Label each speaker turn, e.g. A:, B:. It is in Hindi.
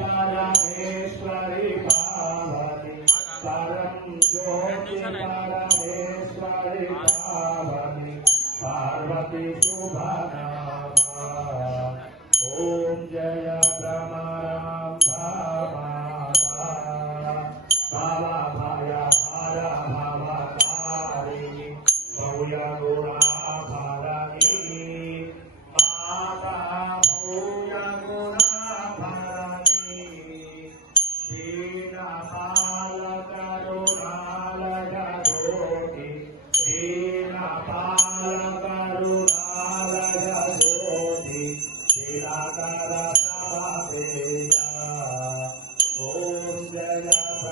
A: परमेश्वरी पावनी परम ज्योति परमेश्वरी पावनी पार्वती शुभ ओम जय Thank you.